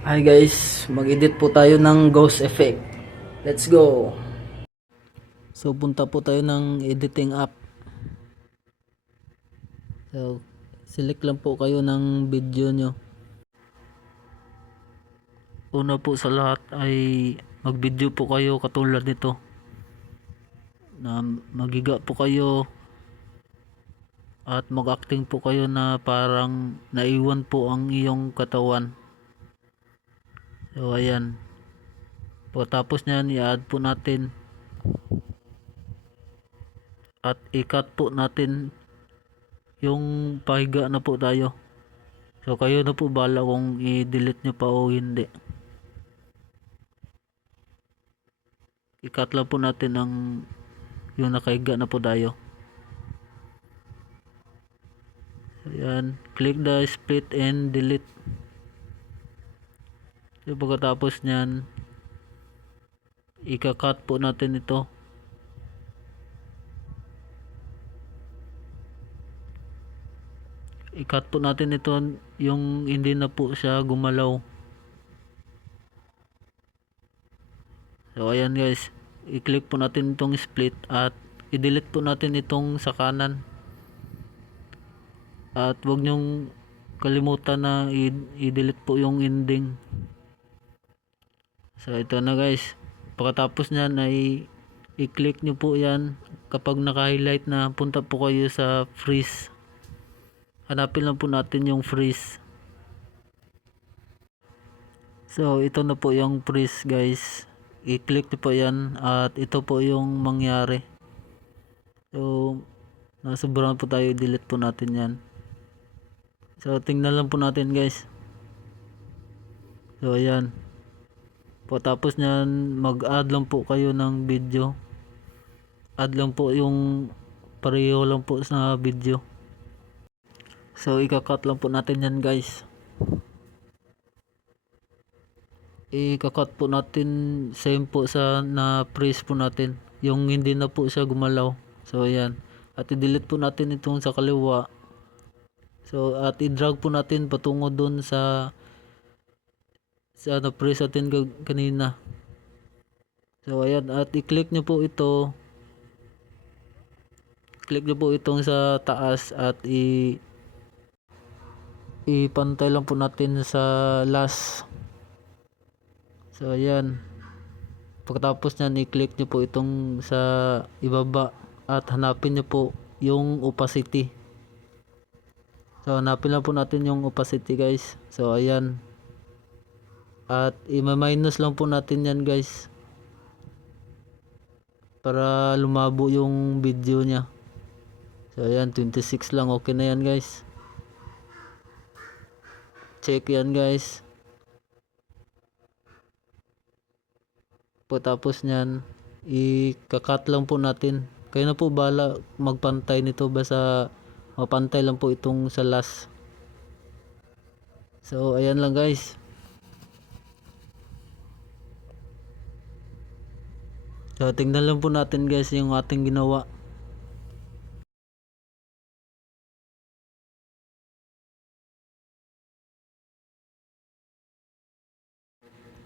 Hi guys, mag-edit po tayo ng ghost effect. Let's go! So punta po tayo ng editing app. So select lang po kayo ng video nyo. Una po sa lahat ay mag-video po kayo katulad nito. Na magiga po kayo at mag-acting po kayo na parang naiwan po ang iyong katawan. So ayan. Pagkatapos nyan, i-add po natin at i-cut po natin yung pahiga na po tayo. So kayo na po bala kung i-delete nyo pa o hindi. I-cut lang po natin ang yung nakahiga na po tayo. Ayan, click the split and delete. So pagkatapos nyan, ika-cut po natin ito. I-cut po natin ito yung hindi na po siya gumalaw. So ayan guys, i-click po natin itong split at i-delete po natin itong sa kanan. At wag nyong kalimutan na i-delete po yung ending. So ito na guys, pagkatapos nyan ay i-click nyo po yan. Kapag naka-highlight na, punta po kayo sa freeze. Hanapin lang po natin yung freeze. So ito na po yung freeze guys, i-click nyo po yan at ito po yung mangyari. So nasobrahan po tayo, delete po natin yan. So tingnan lang po natin guys. So ayan, pagkatapos nyan mag-add lang po kayo ng video. Add lang po yung pareho lang po sa video. So ika-cut lang po natin yan guys. I-cut po natin same po sa na freeze po natin, yung hindi na po siya gumalaw. So ayan, at i-delete po natin itong sa kaliwa. So at i-drag po natin patungo dun sa na freeze natin kanina. So ayan, at i-click nyo po ito, click nyo po itong sa taas at ipantay lang po natin sa last. So ayan, pagkatapos nyan i-click nyo po itong sa ibaba at hanapin nyo po yung opacity. So hanapin lang po natin yung opacity guys. So ayan, at i-minus lang po natin yan guys para lumabo yung video nya. So ayan, 26 lang, okay na yan guys. Check yan guys. Pagkatapos nyan, i-cut lang po natin. Kayo na po bala magpantay nito, basta mapantay lang po itong sa last. So ayan lang guys. So tingnan lang po natin guys yung ating ginawa.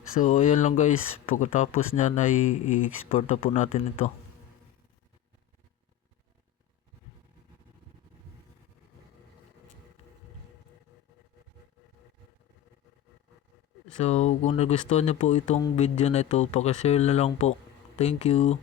So ayan lang guys, pagkatapos nyan ay i-export na po natin ito. So kung nagustuhan niyo po itong video na ito, paki-share na lang po. Thank you.